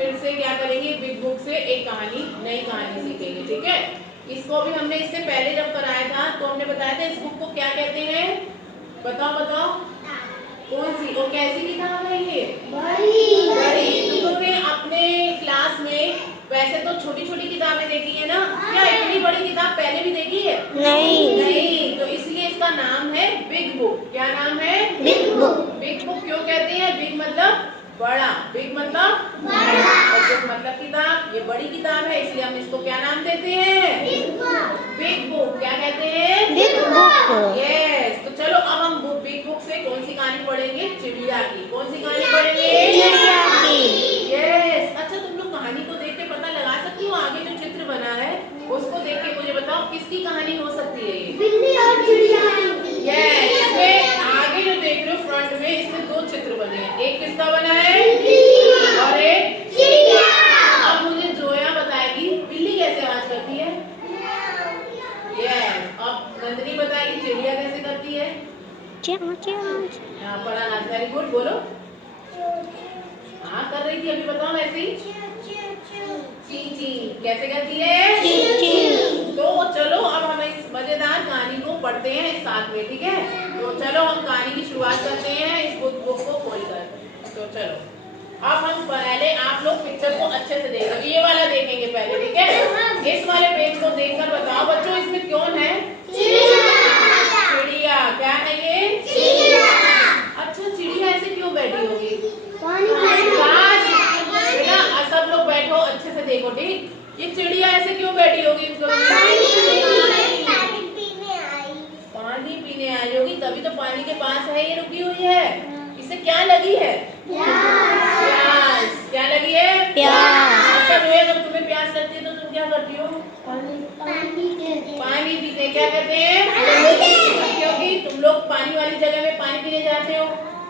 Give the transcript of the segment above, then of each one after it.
फिर से क्या करेंगे, बिग बुक से एक कहानी, नई कहानी सीखेंगे, ठीक है। इसको भी हमने इससे पहले जब कराया था तो हमने बताया था इस बुक को क्या कहते हैं, बताओ बताओ कौन सी और कैसी किताब है ये, बड़ी। तुमने अपने क्लास में वैसे तो छोटी छोटी किताबें देखी है ना, क्या इतनी बड़ी किताब पहले भी देखी है? नहीं। तो इसलिए इसका नाम है बिग बुक। क्या नाम है? Big book. बिग बुक क्यों कहते हैं? बिग मतलब बड़ा, बिग मतलब बड़ा और बुक मतलब किताब। ये बड़ी किताब है इसलिए हम इसको क्या नाम देते हैं? Big book. क्या कहते हैं? Big book. यस। तो चलो अब हम बिग बुक से कौन सी कहानी पढ़ेंगे? चिड़िया की। कौन सी कहानी पढ़ेंगे? चिड़िया की। यस। अच्छा, तुम लोग कहानी को देख के पता लगा सकती हो आगे जो चित्र बना है उसको देख के मुझे बताओ किसकी कहानी हो सकती है? ये बिल्ली और चिड़िया। यस। इसमें आगे जो देख रहे हो फ्रंट में, इसमें दो चित्र बने हैं, एक किसका बना है? और एक चिड़िया। अब मुझे जोया बताएगी बिल्ली कैसे आवाज करती है। यस। अब नंदिनी बताएगी चिड़िया कैसे करती है। पढ़ा ना, वेरी गुड, बोलो। हाँ कर रही थी अभी, बताओ ऐसे ही। ची ची कैसे करती है? ची ची। तो चलो अब हम इस मजेदार कहानी को पढ़ते हैं साथ में, ठीक है। तो चलो हम कहानी की शुरुआत करते हैं इस बुक को खोलकर। तो चलो अब हम पहले आप लोग पिक्चर को अच्छे से देखेंगे, ये वाला देखेंगे पहले, ठीक है। इस वाले पेज को देखकर बताओ बच्चों इसमें कौन है? चिड़िया। क्या है ये? चिड़िया। अच्छा, चिड़िया ऐसे क्यों बैठी होगी? बेटा सब लोग बैठो, अच्छे से देखो, ठीक। ये चिड़िया ऐसे क्यों बैठी होगी? पानी पीने आई होगी, तभी तो पानी के पास है ये रुकी हुई है। इसे क्या लगी है? प्यास। क्या लगी है? प्यास। अच्छा जोया, जब तुम्हें प्यास लगती है तो तुम क्या करती हो? पानी पीते। क्या कहते हैं? क्योंकि तुम लोग पानी वाली जगह में पानी पीने जाते हो,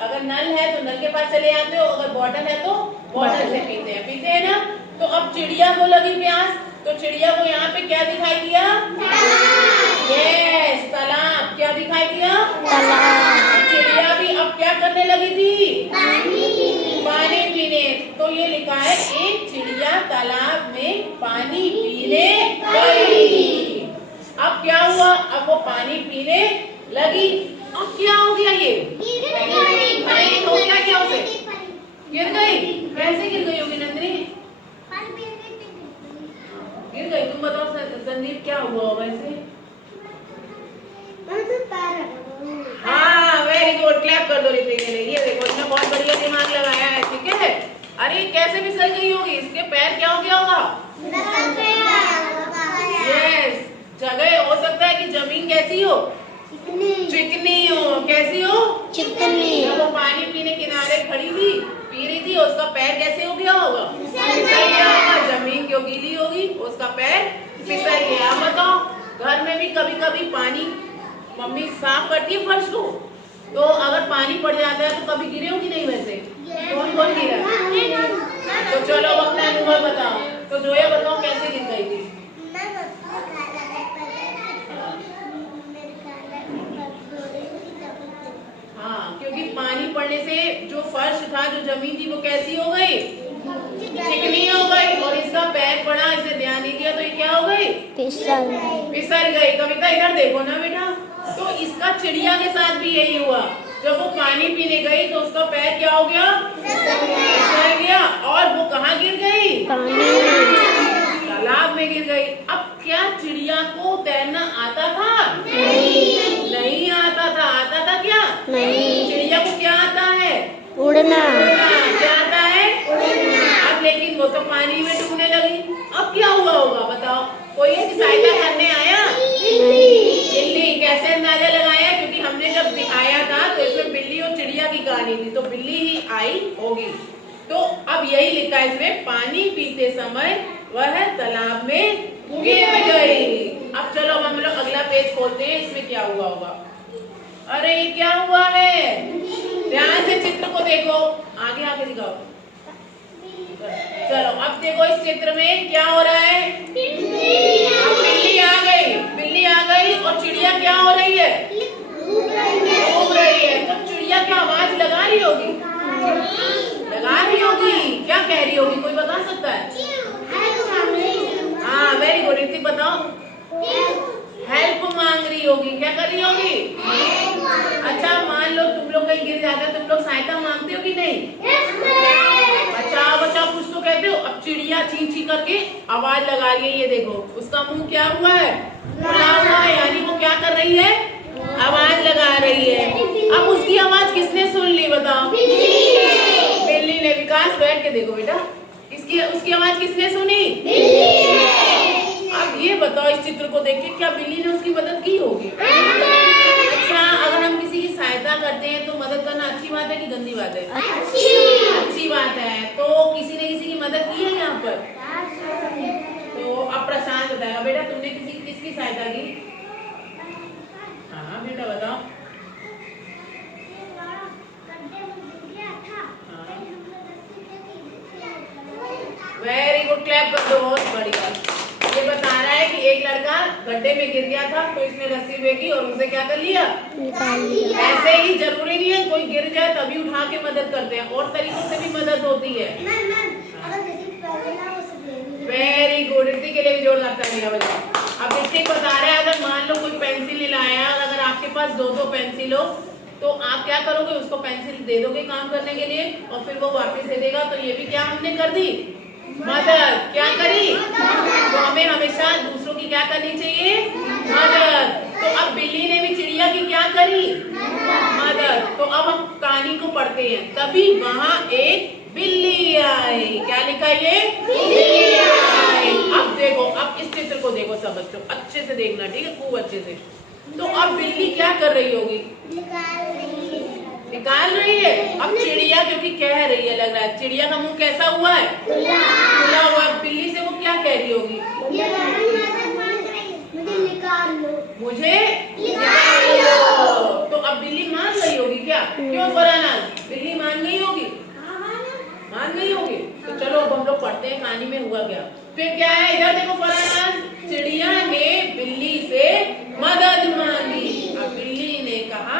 अगर नल है तो नल के पास चले जाते हो, अगर बॉटल है तो बॉटल से पीते हैं ना। तो अब चिड़िया को लगी प्यास, तो चिड़िया को यहाँ पे क्या दिखाई दिया? यस, तालाब। क्या दिखाई दिया? तालाब। चिड़िया भी अब क्या करने लगी थी? पानी पीने। तो ये लिखा है एक चिड़िया तालाब में पानी पीने गई। अब क्या हुआ? अब वो पानी पीने लगी। अब क्या हो गया? ये अरे हो गया क्या? उसे गिर गई। कैसे गिर गई होगी नंदिनी? गिर गई। तुम बताओ संदीप क्या हुआ होगा इसे? हाँ वेरी गुड, क्लैप कर दो रितिक के लिए। ये देखो इसने बहुत बढ़िया दिमाग लगाया है, ठीक है। अरे कैसे फिसल गई होगी? इसके पैर क्या हो गया होगा? यस। जगह हो सकता है कि जमीन कैसी हो? चिकनी हो। कैसी हो? चिकनी। जब वो पानी पीने किनारे खड़ी थी, पी रही थी, उसका पैर कैसे हो गया होगा? फिसल गया होगा। जमीन क्यों गीली होगी, उसका पैर फिसल गया। बताओ घर में भी कभी कभी पानी मम्मी साफ करती है फर्श को, तो अगर पानी पड़ जाता है तो कभी गिरे हो कि नहीं? वैसे कौन कौन गिरा? तो चलो अपना अनुभव बताओ। तो जोया बताओ कैसे गिर गई थी? हाँ, क्योंकि पानी पड़ने से जो फर्श था, जो जमीन थी, वो कैसी हो गई? चिकनी हो गई। और इसका पैर पड़ा, इसे ध्यान नहीं दिया तो ये क्या हो गई? फिसल गई। कविता इधर देखो ना बेटा। तो इसका चिड़िया के साथ भी यही हुआ। जब वो पानी पीने गई तो उसका पैर क्या हो गया? फिसल गया। और वो कहाँ गिर गई? तालाब में गिर गई। अब क्या चिड़िया को तैरना आता था? नहीं आता था। आता था क्या? नहीं। चिड़िया को क्या आता है? उड़ना। क्या आता है? उड़ना। अब लेकिन वो तो पानी में डूबने लगी। अब क्या हुआ होगा बताओ? कोई इसकी सहायता करने आया? बिल्ली। कैसे अंदाजा लगाया? क्योंकि हमने जब दिखाया था तो इसमें बिल्ली और चिड़िया की कहानी थी, तो बिल्ली ही आई होगी। तो अब यही लिखा है इसमें, पानी पीते समय वह तालाब में गिर गई। अब चलो हम लोग अगला पेज खोलते हैं, इसमें क्या हुआ होगा? अरे ये क्या हुआ है? ध्यान से चित्र को देखो, आगे आगे दिखाओ। चलो अब देखो इस चित्र में क्या हो रहा है? अब बिल्ली आ गई। बिल्ली आ गई और चिड़िया क्या हो रही है? घूम रही है। तो चिड़िया क्या आवाज लगा रही होगी? लगा रही होगी। क्या कह रही होगी, कोई बता सकता है? हाँ वेरी गुड, ऋतिक बताओ। हेल्प मांग रही होगी, क्या कर रही होगी? अच्छा मान लो तुम लोग कहीं गिर जाते हो, तुम लोग सहायता मांगते हो कि नहीं? अच्छा बच्चा कुछ तो कहते हो। अब चिड़िया ची ची करके आवाज लगा रही है, ये देखो उसका मुंह क्या हुआ है, खुला हुआ है, यानी वो क्या कर रही है, आवाज लगा रही है। अब उसकी आवाज किसने सुन ली बताओ? बिल्ली ने। विकास बैठ के देखो बेटा, इसकी उसकी आवाज किसने सुनी? अब ये बताओ इस चित्र को देख के क्या बिल्ली ने उसकी मदद की होगी? अच्छा अगर हम किसी की सहायता करते हैं तो मदद करना अच्छी बात है कि गंदी बात है? अच्छी बात है। तो किसी ने किसी की मदद की है यहाँ पर? तो अब प्रशांत बताएगा, बेटा तुमने किसकी सहायता की? हाँ बेटा बताओ। वेरी गुड, क्लैप कर दो, बहुत बढ़िया। ये बता रहा है कि एक लड़का गड्ढे में गिर गया था तो इसने रस्सी फेंकी और उसे क्या कर लिया, निकाल लिया। ऐसे ही जरूरी नहीं है कोई गिर जाए तभी उठा के मदद करते हैं, और तरीकों से भी मदद होती है। वेरी गुड, ऋतिक के लिए भी जोरदार तालियां बजाओ। अब ऋतिक बता रहा है अगर मान लो कोई पेंसिल नहीं लाया और अगर आपके पास दो पेंसिल हो तो आप क्या करोगे, उसको पेंसिल दे दोगे काम करने के लिए और फिर वो वापस दे देगा। तो ये भी क्या हमने कर दी, मदद। क्या करी? तो हमें हमेशा दूसरों की क्या करनी चाहिए, मदद। तो अब बिल्ली ने भी चिड़िया की क्या करी, मदद। तो अब हम कहानी को पढ़ते हैं। तभी वहाँ एक बिल्ली आई, क्या लिखा ये, बिल्ली आई। अब देखो, अब इस चित्र को देखो सब बच्चों, अच्छे से देखना, ठीक है, खूब अच्छे से। तो अब बिल्ली क्या कर रही होगी, निकाल रही है। अब चिड़िया क्योंकि कह रही है, लग रहा है चिड़िया का मुंह कैसा हुआ है, खुला हुआ है। बिल्ली से वो क्या कह रही होगी, मुझे निकाल लो, मुझे निकाल लो। तो अब बिल्ली मान रही होगी क्या? क्यों फरहान, बिल्ली मान गई होगी, मान गई होगी। तो चलो अब हम लोग पढ़ते हैं कहानी में हुआ क्या। फिर क्या है, इधर देखो फरहान, चिड़िया ने बिल्ली से मदद मांगी। अब बिल्ली ने कहा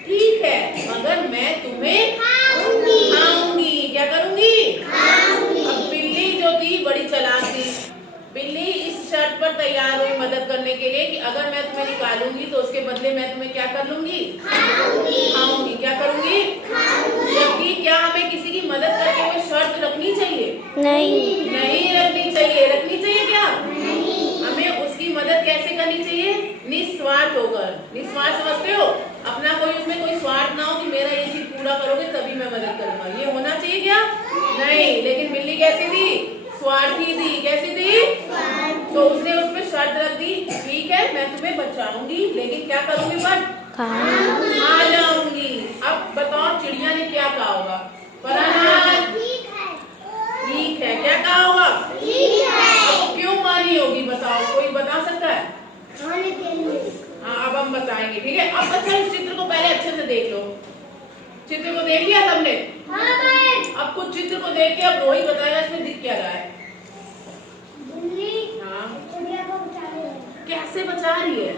ठीक है मगर मैं तुम्हें खाऊंगी। क्या करूंगी, खाऊंगी। अब बिल्ली जो थी बड़ी चालाक थी। बिल्ली इस शर्त पर तैयार हुई मदद करने के लिए कि अगर मैं तुम्हें निकालूंगी तो उसके बदले मैं तुम्हें क्या कर लूंगी, खाऊंगी। क्या करूंगी, जबकि क्या हमें किसी की मदद करके कोई शर्त रखनी चाहिए? नहीं रखनी चाहिए। रखनी चाहिए क्या? हमें उसकी मदद कैसे करनी चाहिए, निस्वार्थ होकर। निस्वार्थ समझते हो, अपना कोई उसमें कोई स्वार्थ ना हो कि मेरा ये चीज पूरा करोगे तभी मैं मदद करूंगा, ये होना चाहिए क्या? नहीं। लेकिन बिल्ली कैसी थी, स्वार्थी थी। कैसी थी, तो उसने उसमें शर्त रख दी, ठीक है मैं तुम्हें बचाऊंगी लेकिन क्या करूंगी, पर खा जाऊंगी। अब बताओ चिड़िया ने क्या कहा होगा, ठीक है। क्या कहा होगा, अब क्यों मानी होगी बताओ, कोई बता सकता है? हाँ अब हम बताएंगे, ठीक है। अब अच्छा इस चित्र को पहले अच्छे से देख लो। चित्र को देख लिया सबने? अब कुछ चित्र को देख के अब रोहित बताएगा इसमें दिख क्या रहा है। हाँ कैसे बचा रही है,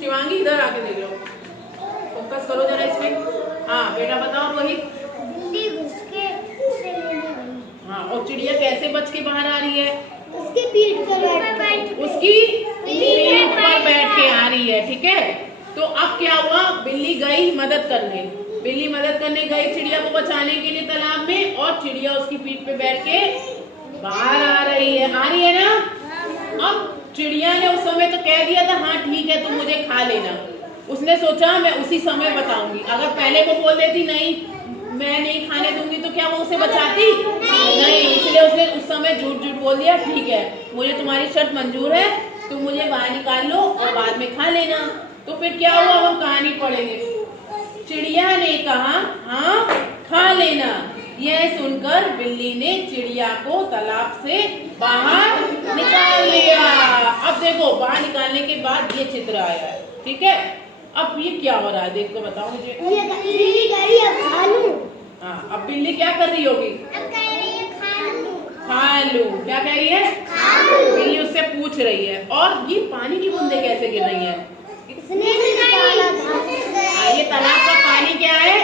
शिवांगी इधर आके देख लो, फोकस करो जरा इसमें। हाँ बेटा बताओ रोहित। हाँ और चिड़िया कैसे बच के बाहर आ रही है, उसकी पीठ पर बैठ के आ रही है, ठीक है। तो अब क्या हुआ, बिल्ली गई मदद करने, बिल्ली मदद करने गई चिड़िया को बचाने के लिए तालाब में, और चिड़िया उसकी पीठ पे बैठ के बाहर आ रही है ना। अब चिड़िया ने उस समय तो कह दिया था हाँ ठीक है तुम मुझे खा लेना, उसने सोचा मैं उसी समय बताऊंगी। अगर पहले वो बोल देती नहीं मैं नहीं खाने दूंगी तो क्या वो उसे बचाती? नहीं। इसलिए उसने उस समय झूठ बोल दिया, ठीक है मुझे तुम्हारी शर्त मंजूर है, तुम मुझे बाहर निकाल लो और बाद में खा लेना। तो फिर क्या हुआ, हम कहानी पढ़ेंगे। चिड़िया ने कहा हाँ खा लेना। यह सुनकर बिल्ली ने चिड़िया को तालाब से बाहर निकाल लिया। अब देखो बाहर निकालने के बाद ये चित्र आया है, ठीक है। अब ये क्या हो रहा है देख को बताओ मुझे। बिल्ली कह रही है खा लूं। हाँ अब बिल्ली क्या कर रही होगी, खा लूं। क्या कह रही है, बिल्ली उससे पूछ रही है। और ये पानी की बूंदे कैसे गिर रही है, ये तालाब का पानी क्या है,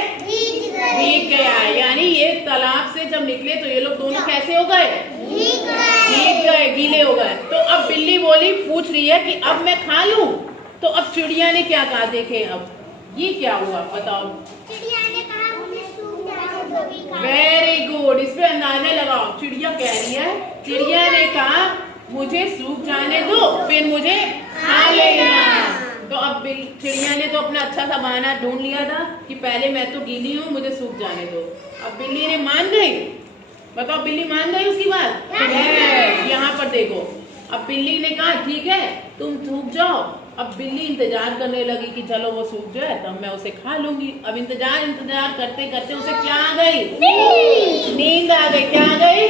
कैसे हो गए? भीग गए, गीले हो गए। तो अब बिल्ली बोली, पूछ रही है कि अब मैं खा लूं? तो अब चिड़िया ने क्या कहा? देखें अब ये क्या हुआ, बताओ। चिड़िया ने कहा मुझे सूख जाने दो भी खा। वेरी गुड, इस पे अंदाजा लगाओ। चिड़िया कह रही है, चिड़िया ने कहा मुझे सूख जाने दो, फिर मुझे खा लेना। तो अब चिड़िया ने तो अपना अच्छा सा बहाना ढूंढ लिया था कि पहले मैं तो गीली हूँ, मुझे सूख जाने दो। अब बिल्ली ने मान गई, बताओ बिल्ली मान गई उसकी बात? यहाँ पर देखो, अब बिल्ली ने कहा ठीक है तुम सूख जाओ। अब बिल्ली इंतजार करने लगी कि चलो वो सूख जाए तब मैं उसे खा लूंगी। अब इंतजार करते करते उसे क्या आ गई? नींद आ गई। क्या आ गई?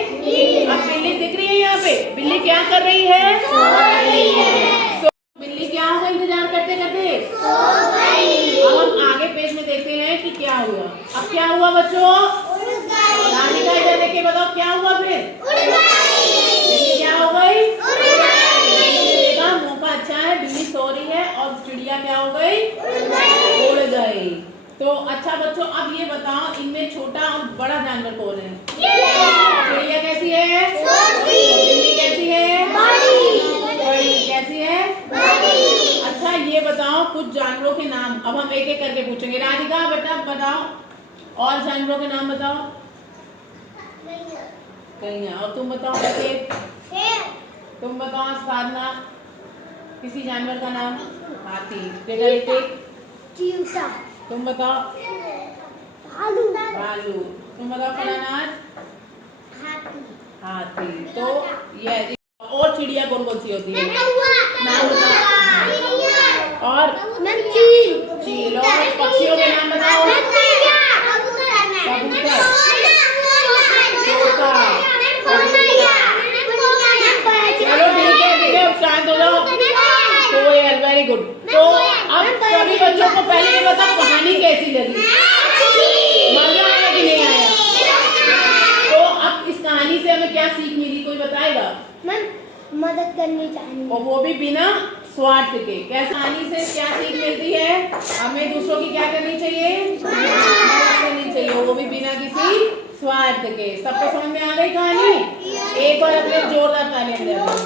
अब बिल्ली दिख रही है यहाँ पे, बिल्ली क्या कर रही है? सो रही है। बिल्ली क्या होगा इंतजार करते करते? अब हम आगे पेज में देखते हैं कि क्या हुआ। अब क्या हुआ बच्चों? रानी का इधर देख के बताओ क्या हुआ फिर? बिल्ली क्या हो गई? देखा मौका अच्छा है, बिल्ली सो रही है और चिड़िया क्या हो गई? उड़ गई। तो अच्छा बच्चों, अब ये बताओ इनमें छोटा और बड़ा जानवर कौन है? चिड़िया कैसी है? बिल्ली कैसी है? बड़ी। कैसी है? अच्छा ये बताओ कुछ जानवरों के नाम, अब हम एक एक करके पूछेंगे। राधिका बेटा बताओ, और जानवरों के नाम बताओ। गैया। और तुम बताओ बेटे? तुम बताओ साधना, किसी जानवर का नाम? हाथी। बेटा ऋतिक? तुम बताओ? भालू। तुम बताओ फनानाज? हाथी। तो ये और चिड़िया कौन कौन सी होती है? नाम बताओ। और चील। और पक्षियों के नाम बताओ। कबूतर, तोता। चलो ठीक है, अब शांत हो जाओ। कोयल। Very good. तो अब सभी बच्चों को पहले ये बताओ कहानी कैसी लगी? मजा आया कि नहीं आया? तो अब इस कहानी से हमें क्या सीख मिली, कोई बताएगा? मदद करनी चाहिए, और वो भी बिना स्वार्थ के। कैसे कहानी से क्या सीख मिलती है? हमें दूसरों की क्या करनी चाहिए? मदद करनी चाहिए, वो भी बिना किसी स्वार्थ के। सबको समझ में आ गई कहानी? एक बार अपने जोरदार तालियां बजाओ।